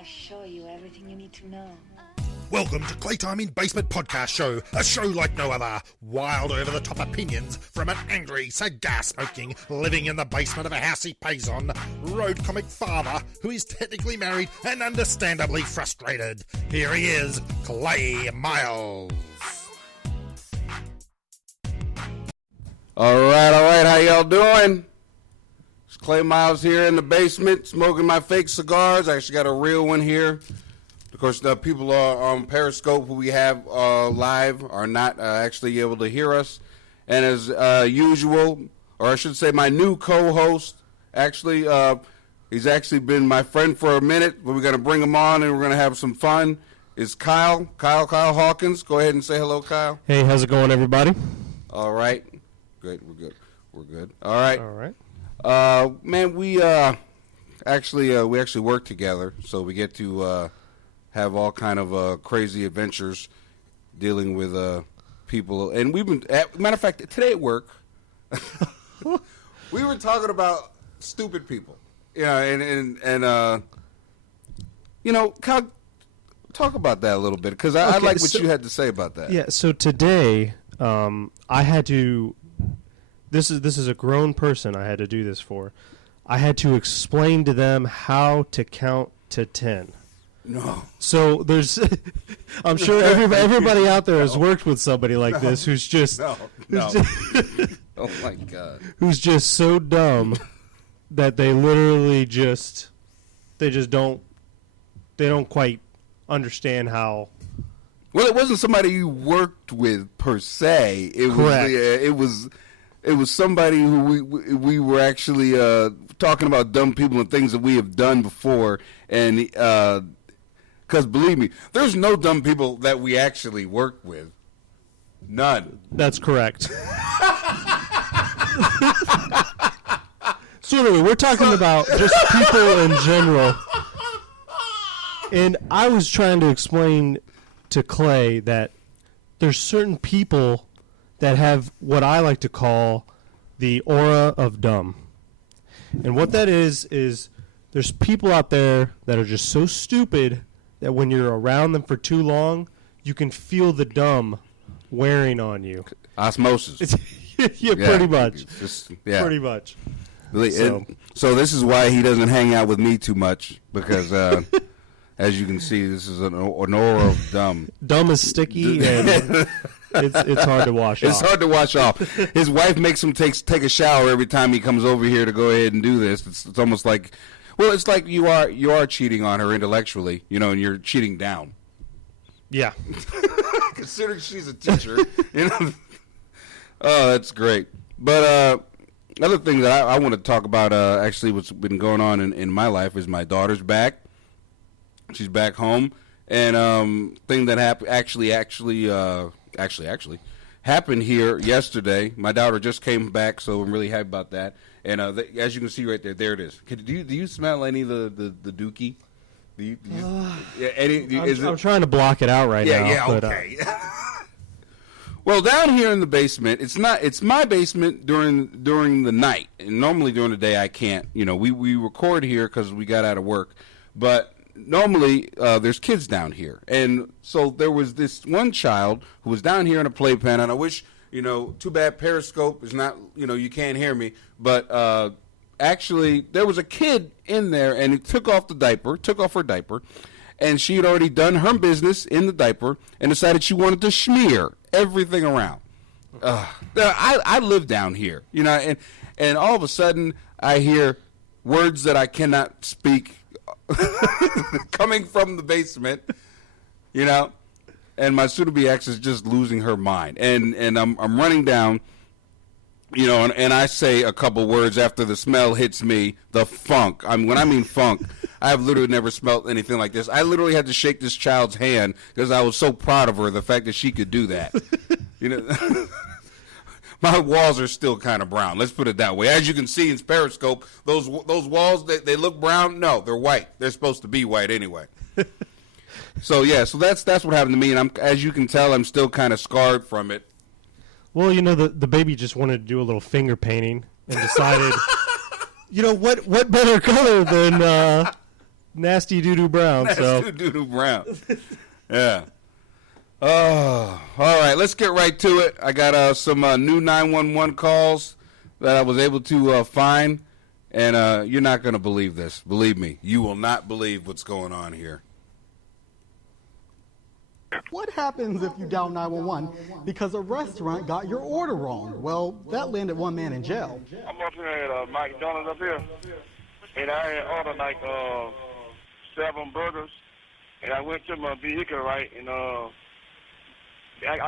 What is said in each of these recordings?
I'll show you everything you need to know. Welcome to Claytime in Basement Podcast Show, a show like no other. Wild over-the-top opinions from an angry, cigar-smoking, living in the basement of a house he pays on, road comic father who is technically married and understandably frustrated. Here he is, Clay Miles. All right, how y'all doing? It's Clay Miles here in the basement, smoking my fake cigars. I actually got a real one here. Of course, the people on Periscope who we have live are not actually able to hear us. And as usual, or I should say my new co-host, actually, he's actually been my friend for a minute, but we're going to bring him on and we're going to have some fun, is Kyle Hawkins. Go ahead and say hello, Kyle. Hey, how's it going, everybody? All right. Good, we're good. All right. Man, we actually work together, so we get to have all kind of crazy adventures dealing with people. And we've been, matter of fact, today at work, we were talking about stupid people. Yeah, and you know, Kyle, talk about that a little bit, because I like what you had to say about that. Yeah, so today I had to, this is a grown person I had to do this for. I had to explain to them how to count to 10. No. So there's, I'm sure everybody out there has worked with somebody like this who's just, No. Oh my God. Who's just so dumb that they literally they don't quite understand how. Well, it wasn't somebody you worked with per se. Correct. It was somebody who we were actually talking about dumb people and things that we have done before, and because believe me, there's no dumb people that we actually work with. None. That's correct. So anyway, we're talking about just people in general. And I was trying to explain to Clay that there's certain people that have what I like to call the aura of dumb. And what that is there's people out there that are just so stupid that when you're around them for too long, you can feel the dumb wearing on you. Osmosis. Yeah, pretty much. Yeah. Pretty much. So this is why he doesn't hang out with me too much, because as you can see, this is an aura of dumb. Dumb is sticky, and it's hard to wash off. It's hard to wash off. His wife makes him take a shower every time he comes over here to go ahead and do this. It's almost like, well, it's like you are cheating on her intellectually, you know, and you're cheating down. Yeah. Considering she's a teacher, you know. Oh, that's great. But another thing that I want to talk about, actually, what's been going on in my life is my daughter's back. She's back home, and thing that actually happened here yesterday. My daughter just came back, so I'm really happy about that. And as you can see right there it is. Do you smell any of the dookie? I'm trying to block it out right now. Yeah, okay. Well, down here in the basement, it's my basement during the night, and normally during the day I can't. You know, we record here because we got out of work, but normally there's kids down here, and so there was this one child who was down here in a playpen, and I wish, you know, too bad Periscope is not, you know, you can't hear me, but actually there was a kid in there, and he took off her diaper, and she had already done her business in the diaper and decided she wanted to smear everything around. I live down here, you know, and all of a sudden I hear words that I cannot speak coming from the basement, you know, and my soon-to-be ex is just losing her mind, and I'm running down, you know, and I say a couple words after the smell hits me, the funk. When I mean funk, I've literally never smelled anything like this. I literally had to shake this child's hand because I was so proud of her, the fact that she could do that. You know, my walls are still kind of brown. Let's put it that way. As you can see in Periscope, those walls, they look brown. No, they're white. They're supposed to be white anyway. So yeah, so that's what happened to me, and as you can tell, I'm still kind of scarred from it. Well, you know, the baby just wanted to do a little finger painting and decided, you know, what better color nasty doo-doo brown. Nasty doo-doo brown. Yeah. Oh, all right. Let's get right to it. I got some new 911 calls that I was able to find, and you're not going to believe this. Believe me, you will not believe what's going on here. What happens if you dial 911 because a restaurant got your order wrong? Well, that landed one man in jail. I'm up here at McDonald's up here, and I had ordered like 7 burgers, and I went to my vehicle, right, and I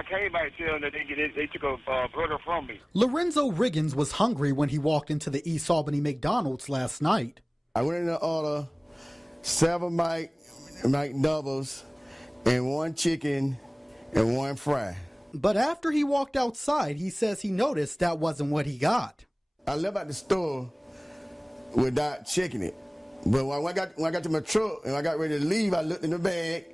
came back to them that they took a burger from me. Lorenzo Riggins was hungry when he walked into the East Albany McDonald's last night. I went in to order 7 McDoubles and 1 chicken and 1 fry. But after he walked outside, he says he noticed that wasn't what he got. I left out the store without checking it. But when I got to my truck and I got ready to leave, I looked in the bag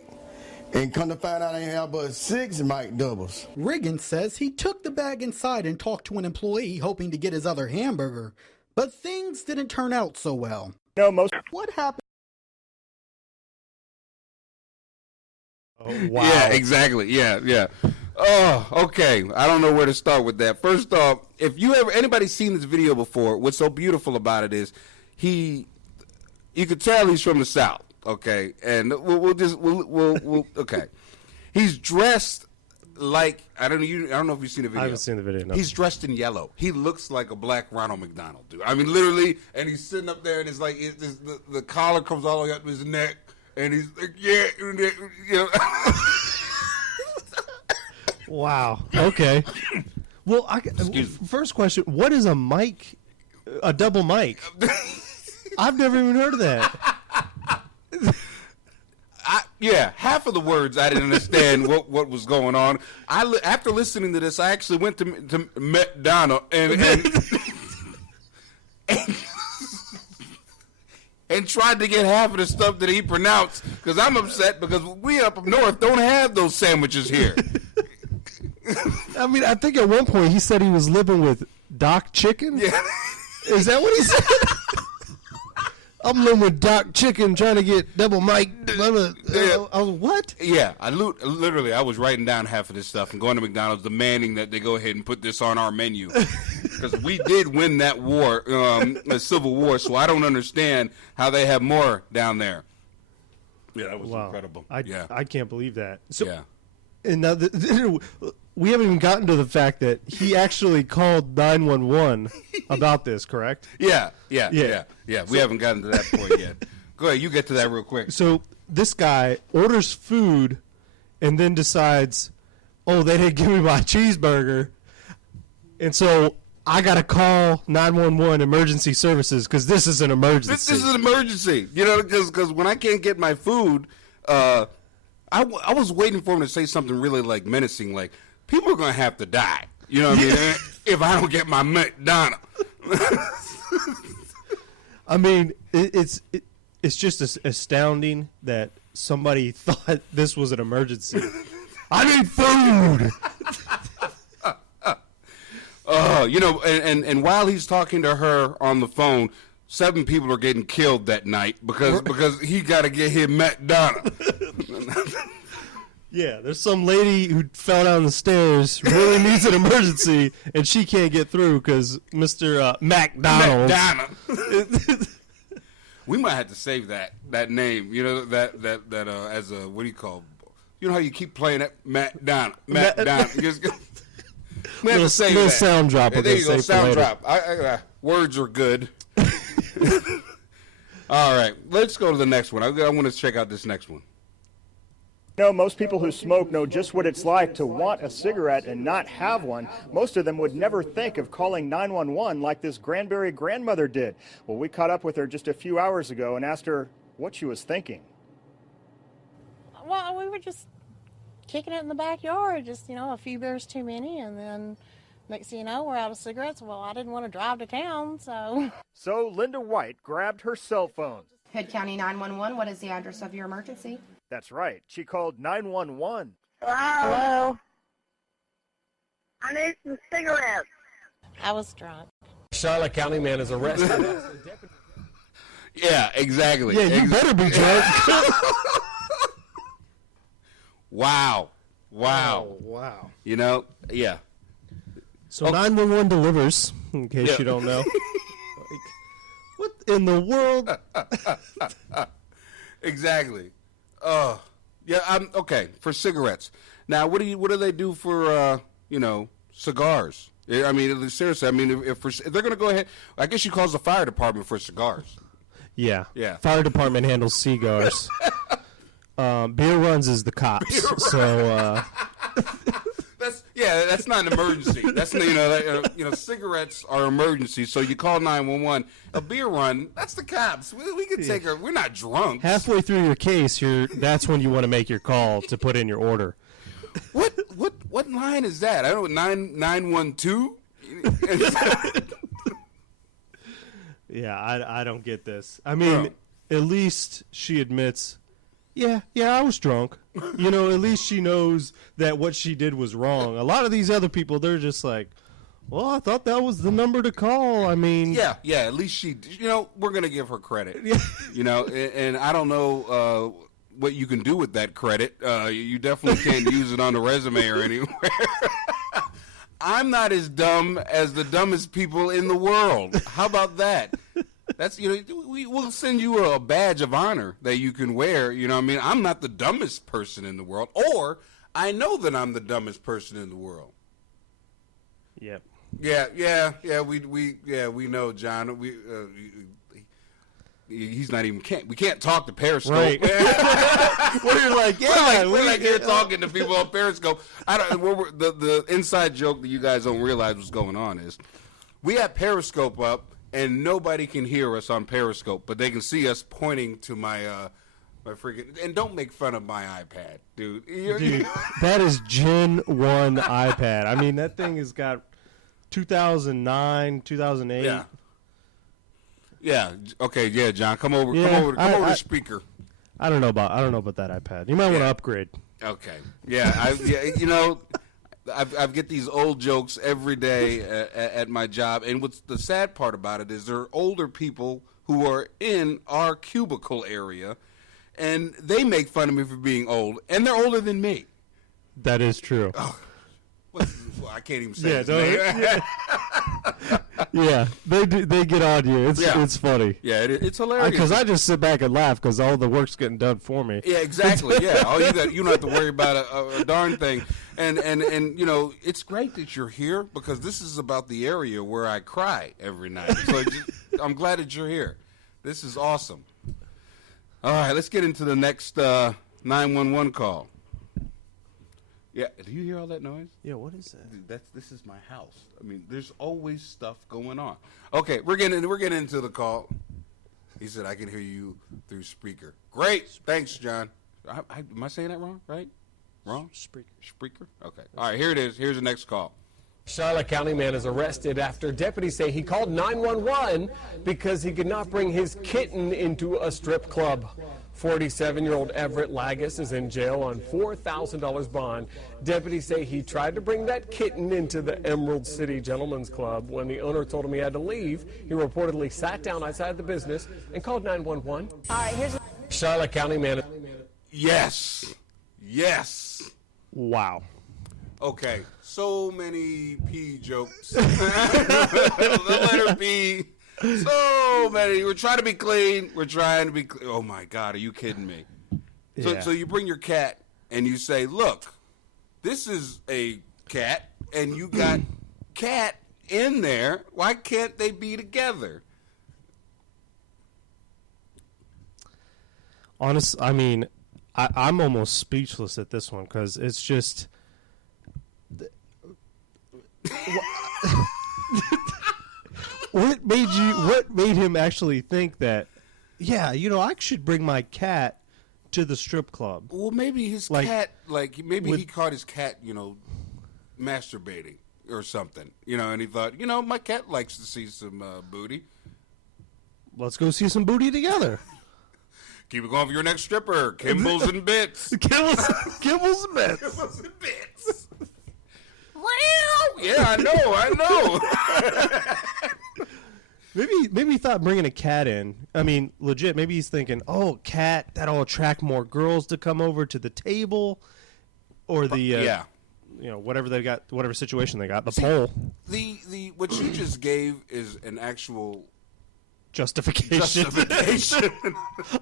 and come to find out I didn't have but 6 McDoubles. Riggins says he took the bag inside and talked to an employee hoping to get his other hamburger. But things didn't turn out so well. What happened? Oh, wow. Yeah, exactly. Yeah. Oh, okay. I don't know where to start with that. First off, if anybody's seen this video before, what's so beautiful about it is you could tell he's from the South. Okay, and we'll okay. He's dressed like I don't know if you've seen the video. I haven't seen the video. No. He's dressed in yellow. He looks like a black Ronald McDonald, dude. I mean, literally, and he's sitting up there, and it's like the collar comes all the way up to his neck. And he's like, yeah, you know. Wow. Okay. Well, first question: what is a mic? A double mic? I've never even heard of that. Yeah, half of the words I didn't understand what was going on. After listening to this, I actually went to McDonald and tried to get half of the stuff that he pronounced because I'm upset because we up north don't have those sandwiches here. I mean, I think at one point he said he was living with Doc Chicken. Yeah. Is that what he said? I'm living with Doc Chicken trying to get double mic. I was, what? Yeah, I was writing down half of this stuff and going to McDonald's demanding that they go ahead and put this on our menu because we did win that war, the Civil War. So I don't understand how they have more down there. Yeah, that was incredible. I can't believe that. So, yeah. And now we haven't even gotten to the fact that he actually called 911 about this, correct? Yeah. We haven't gotten to that point yet. Go ahead, you get to that real quick. So this guy orders food and then decides, oh, they didn't give me my cheeseburger. And so I got to call 911 emergency services because this is an emergency. This is an emergency. You know, because when I can't get my food, I was waiting for him to say something really like menacing, like, people are going to have to die. You know what I mean? If I don't get my McDonald's. I mean, it's just astounding that somebody thought this was an emergency. I need food. You know, and while he's talking to her on the phone, 7 people are getting killed that night because he got to get his McDonald's. Yeah, there's some lady who fell down the stairs, really needs an emergency, and she can't get through because Mr. McDonald. We might have to save that name. You know that as a what do you call? You know how you keep playing that McDonald. We have to save little that. Sound drop. There you go. Sound drop. Words are good. All right, let's go to the next one. I want to check out this next one. You know, most people who smoke know just what it's like to want a cigarette and not have one. Most of them would never think of calling 911 like this Granbury grandmother did. Well, we caught up with her just a few hours ago and asked her what she was thinking. Well, we were just kicking it in the backyard, just, a few beers too many, and then next thing you know, we're out of cigarettes. Well, I didn't want to drive to town, so. So Linda White grabbed her cell phone. Hood County 911, what is the address of your emergency? That's right. She called 911. Hello? I need some cigarettes. I was drunk. Charlotte County man is arrested. Yeah, exactly. Yeah, you better be drunk. Wow. Oh, wow. You know, yeah. So 911 delivers, in case you don't know. Like, what in the world? Exactly. Yeah, I'm okay for cigarettes. Now, what do they do for cigars? I mean, seriously. I mean, if they're going to go ahead, I guess she calls the fire department for cigars. Yeah. Yeah. Fire department handles cigars. Beer runs is the cops. So that's not an emergency. That's cigarettes are emergencies. So you call 911. A beer run, that's the cops. We can take her. We're not drunk. halfway through your case, that's when you want to make your call to put in your order. What line is that? I don't know. 912. Yeah, I don't get this. I mean, at least she admits, yeah, I was drunk. At least she knows that what she did was wrong. A lot of these other people, they're just like, well, I thought that was the number to call. I mean, yeah. At least she, we're gonna give her credit. And I don't know what you can do with that credit. You definitely can't use it on the resume or anywhere. I'm not as dumb as the dumbest people in the world. How about that? That's we'll send you a badge of honor that you can wear. I'm not the dumbest person in the world, or I know that I'm the dumbest person in the world. Yep. Yeah. We know, John. He's not even we can't talk to Periscope. Right. We're like here talking to people on Periscope. The inside joke that you guys don't realize what's going on is we have Periscope up and nobody can hear us on Periscope, but they can see us pointing to my freaking, and don't make fun of my iPad, dude. Dude, that is Gen 1 iPad. I mean, that thing has got 2009, 2008. Yeah. Yeah. Okay. Yeah, John, come over to Spreaker. I don't know about that iPad. You might want to upgrade. Okay. Yeah. I get these old jokes every day at my job, and what's the sad part about it is there are older people who are in our cubicle area, and they make fun of me for being old, and they're older than me. That is true. Oh, I can't even say his name. Yeah, they do. They get on you. It's funny. Yeah, it's hilarious. Because I just sit back and laugh because all the work's getting done for me. Yeah, exactly. Yeah, you don't have to worry about a darn thing. And it's great that you're here because this is about the area where I cry every night. So I'm glad that you're here. This is awesome. All right, let's get into the next 911 call. Yeah, do you hear all that noise? Yeah, what is that? Dude, this is my house. I mean, there's always stuff going on. Okay, we're getting into the call. He said, I can hear you through Spreaker. Great. Thanks, John. Am I saying that wrong? Right? Wrong? Spreaker? Okay. All right, here it is. Here's the next call. Charlotte County man is arrested after deputies say he called 911 because he could not bring his kitten into a strip club. 47-year-old Everett Lagus is in jail on $4,000 bond. Deputies say he tried to bring that kitten into the Emerald City Gentlemen's Club. When the owner told him he had to leave, he reportedly sat down outside the business and called 911. All right, here's Charlotte County man. Yes. Wow. Okay, so many P jokes. The letter P. So many. We're trying to be clean. Oh my God, are you kidding me? So you bring your cat and you say, look, this is a cat and you got cat in there. Why can't they be together? I mean, I'm almost speechless at this one because it's just... What made him actually think that? Yeah, I should bring my cat to the strip club. Well, maybe his cat, he caught his cat, masturbating or something, and he thought, my cat likes to see some booty. Let's go see some booty together. Keep it going for your next stripper, Kimbles and Bits. Kimbles and Bits. Kimbles and Bits. Yeah, I know. Maybe he thought bringing a cat in. I mean, legit. Maybe he's thinking, "Oh, cat, that'll attract more girls to come over to the table, or the whatever they got, whatever situation they got, the poll." The what you just gave is an actual justification.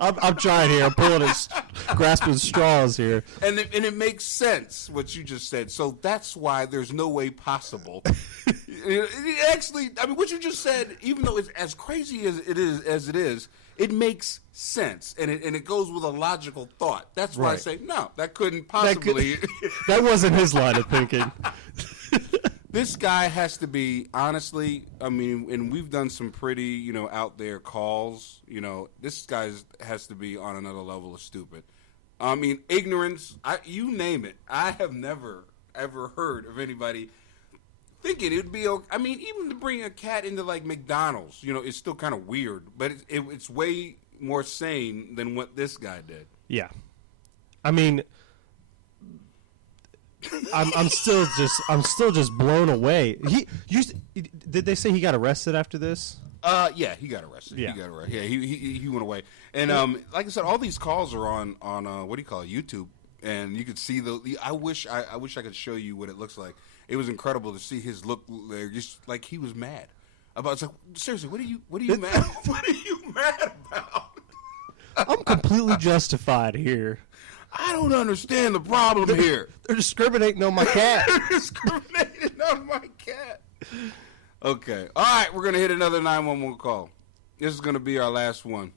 I'm trying here. I'm pulling grasping straws here. And it makes sense what you just said. So that's why there's no way possible. Actually, I mean, what you just said, even though it's as crazy as it is, it makes sense, and it goes with a logical thought. That's why I say no, that couldn't possibly. That wasn't his line of thinking. This guy has to be, honestly, I mean, and we've done some pretty, out there calls. This guy has to be on another level of stupid. I mean, ignorance, you name it. I have never, ever heard of anybody thinking it would be okay. I mean, even to bring a cat into, like, McDonald's, it's still kind of weird. But it's way more sane than what this guy did. Yeah. I mean... I'm still just blown away. Did they say he got arrested after this? Yeah, he got arrested. Yeah. He got arrested. Yeah, he went away. And like I said, all these calls are on what do you call it, YouTube, and you could see the. I wish I could show you what it looks like. It was incredible to see his look there, just like he was mad about. It's like, seriously, what are you mad? What are you mad about? I'm completely justified here. I don't understand the problem here. They're discriminating on my cat. They're discriminating on my cat. Okay. All right, we're going to hit another 911 call. This is going to be our last one.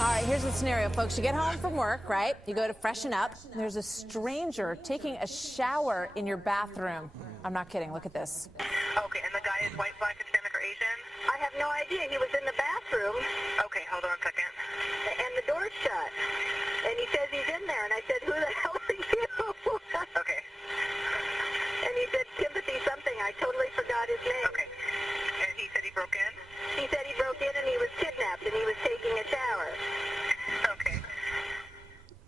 All right, here's the scenario, folks. You get home from work, right? You go to freshen up. There's a stranger taking a shower in your bathroom. I'm not kidding. Look at this. Okay, and the guy is white, black, Hispanic, or Asian? I have no idea. He was in the bathroom. Okay, hold on a second. And the door's shut. And he says he's in there. And I said, who the hell are you? Okay. And he said, Timothy something. I totally forgot his name. Okay. And he said he broke in? He said he broke in and he was kidnapped and he was taking a shower. Okay.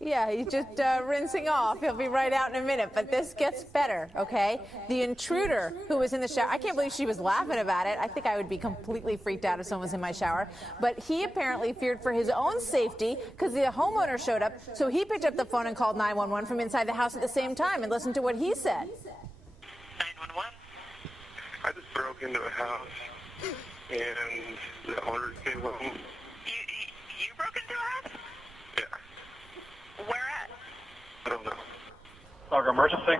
Yeah, he's just rinsing off. He'll be right out in a minute. But this gets better, okay? The intruder who was in the shower, I can't believe she was laughing about it. I think I would be completely freaked out if someone was in my shower. But he apparently feared for his own safety because the homeowner showed up. So he picked up the phone and called 911 from inside the house at the same time and listened to what he said. 911? I just broke into a house and the owner came home. You broke into a house? Yeah. Where at? I don't know. Dog emergency?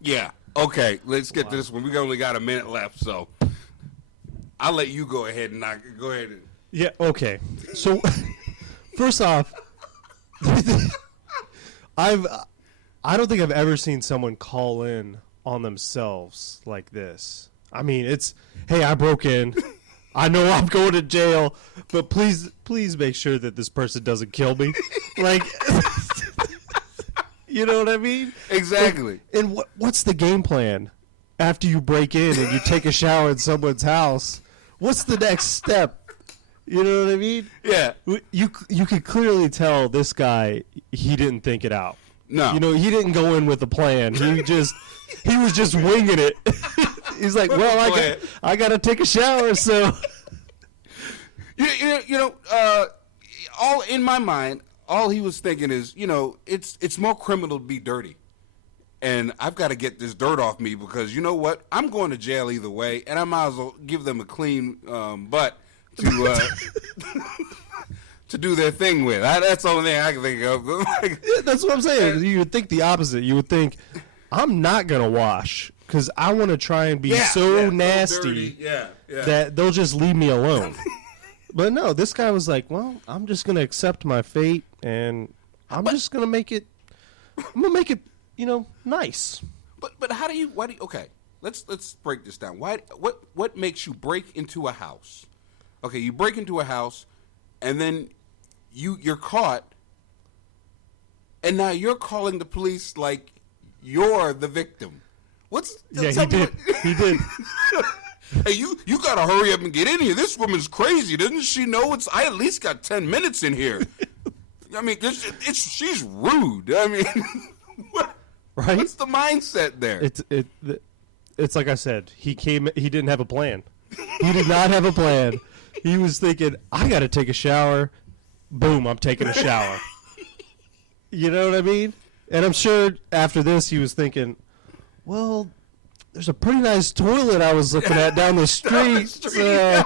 Yeah. Okay, let's get to this one. We only got a minute left, so I'll let you go ahead and go ahead. Yeah, okay. So, first off, I don't think I've ever seen someone call in on themselves like this. I mean, it's, hey, I broke in. I know I'm going to jail, but please make sure that this person doesn't kill me. Like, you know what I mean? Exactly. And what's the game plan after you break in and you take a shower in someone's house? What's the next step? You know what I mean? Yeah. You could clearly tell this guy, he didn't think it out. No. You know, he didn't go in with a plan. He was just winging it. He's like, well, I got to take a shower, so. All in my mind, all he was thinking is, it's more criminal to be dirty. And I've got to get this dirt off me because, you know what? I'm going to jail either way, and I might as well give them a clean butt to to do their thing with. That's the only thing I can think of. Yeah, that's what I'm saying. You would think the opposite. You would think, I'm not going to wash because I want to try and be so nasty that they'll just leave me alone. But no, this guy was like, well, I'm just going to accept my fate, and just going to make it, nice. But how do you, okay, let's break this down. What makes you break into a house? Okay, you break into a house, and then you're caught, and now you're calling the police like you're the victim. He did. Hey, you gotta hurry up and get in here. This woman's crazy. Doesn't she know I at least got 10 minutes in here? I mean, she's rude. I mean, right? What's the mindset there? It's like I said. He didn't have a plan. He did not have a plan. He was thinking, I got to take a shower. Boom, I'm taking a shower. You know what I mean? And I'm sure after this he was thinking, well, there's a pretty nice toilet I was looking at down the street. Yeah.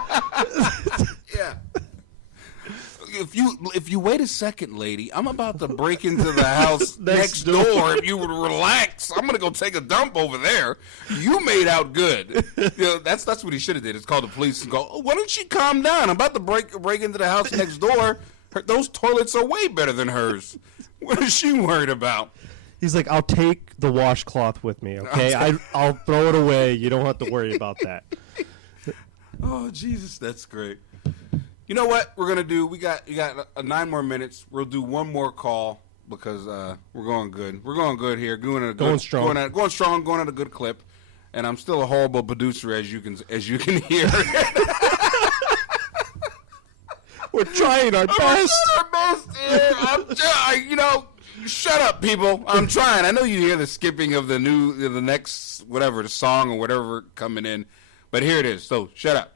If you wait a second, lady, I'm about to break into the house next door. If you would relax, I'm gonna go take a dump over there. You made out good. That's what he should have did. It's called the police and go, oh, why don't you calm down? I'm about to break into the house next door. Those toilets are way better than hers. What is she worried about? He's like, I'll take the washcloth with me, okay? I'll throw it away. You don't have to worry about that. Oh, Jesus, that's great. You know what we're gonna do? You got 9 more minutes. We'll do one more call because we're going good. We're going good here. Going strong. Going strong. Going at a good clip. And I'm still a horrible producer, as you can hear. We're trying our best. Shut up, people. I'm trying. I know you hear the skipping of the next whatever the song or whatever coming in, but here it is. So shut up.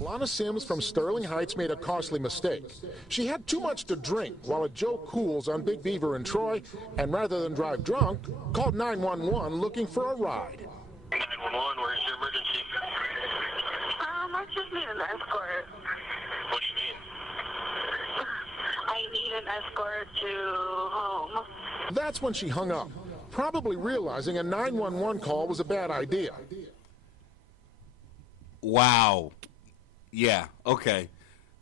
Lana Sims from Sterling Heights made a costly mistake. She had too much to drink while at Joe Cool's on Big Beaver in Troy, and rather than drive drunk, called 911 looking for a ride. 911, where's your emergency? I just need an escort. What do you mean? I need an escort to home. That's when she hung up, probably realizing a 911 call was a bad idea. Wow. Yeah, okay.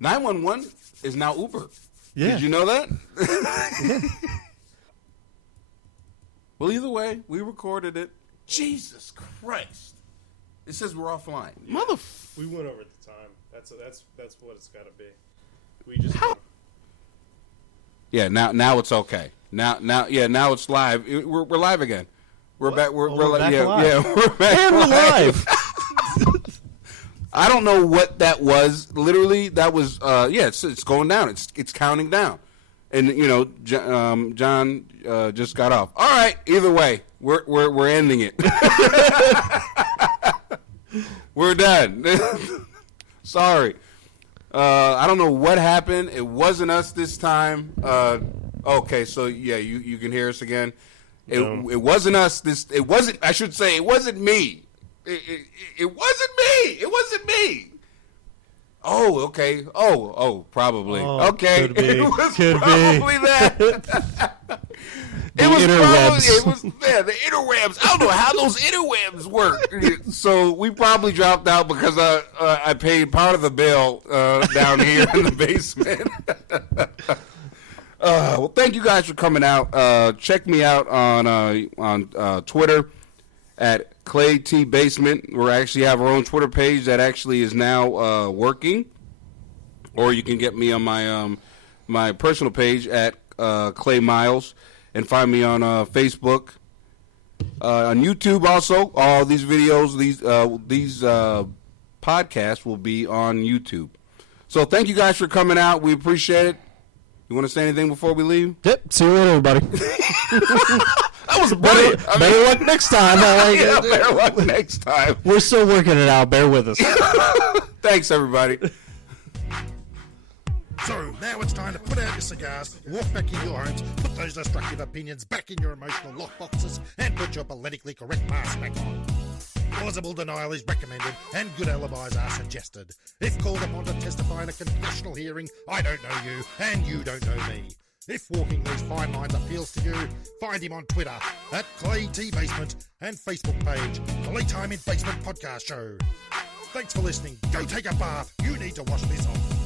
911 is now Uber. Yeah. Did you know that? Well, either way, we recorded it. Jesus Christ. It says we're offline. We went over the time. That's what it's got to be. We just Yeah, now it's okay. Now it's live. We're live again. We're back. We're back yeah, live. yeah, we're back. And we're live. I don't know what that was. Literally, that was it's going down. It's counting down, and John just got off. All right, either way, we're ending it. We're done. Sorry. I don't know what happened. It wasn't us this time. Okay, so yeah, you can hear us again. It wasn't us. It wasn't. I should say it wasn't me. It wasn't me. It wasn't me. Oh, okay. Oh, probably. Okay. Could be. It was Could probably be. that. The interwebs. The interwebs. I don't know how those interwebs work. So we probably dropped out because I paid part of the bill down here in the basement. Well, thank you guys for coming out. Check me out on Twitter at Clay T Basement. We actually have our own Twitter page that actually is now working. Or you can get me on my personal page at Clay Miles, and find me on Facebook, on YouTube also. All these videos, these podcasts will be on YouTube. So thank you guys for coming out. We appreciate it. You want to say anything before we leave? Yep. See you later, everybody. That was brilliant. Better luck next time. Better luck next time. We're still working it out. Bear with us. Thanks, everybody. So, now it's time to put out your cigars, walk back in your homes, put those destructive opinions back in your emotional lockboxes, and put your politically correct mask back on. Plausible denial is recommended, and good alibis are suggested. If called upon to testify in a congressional hearing, I don't know you, and you don't know me. If walking these fine lines appeals to you, find him on Twitter at Clay T Basement and Facebook page, Playtime in Basement Podcast Show. Thanks for listening. Go take a bath. You need to wash this off.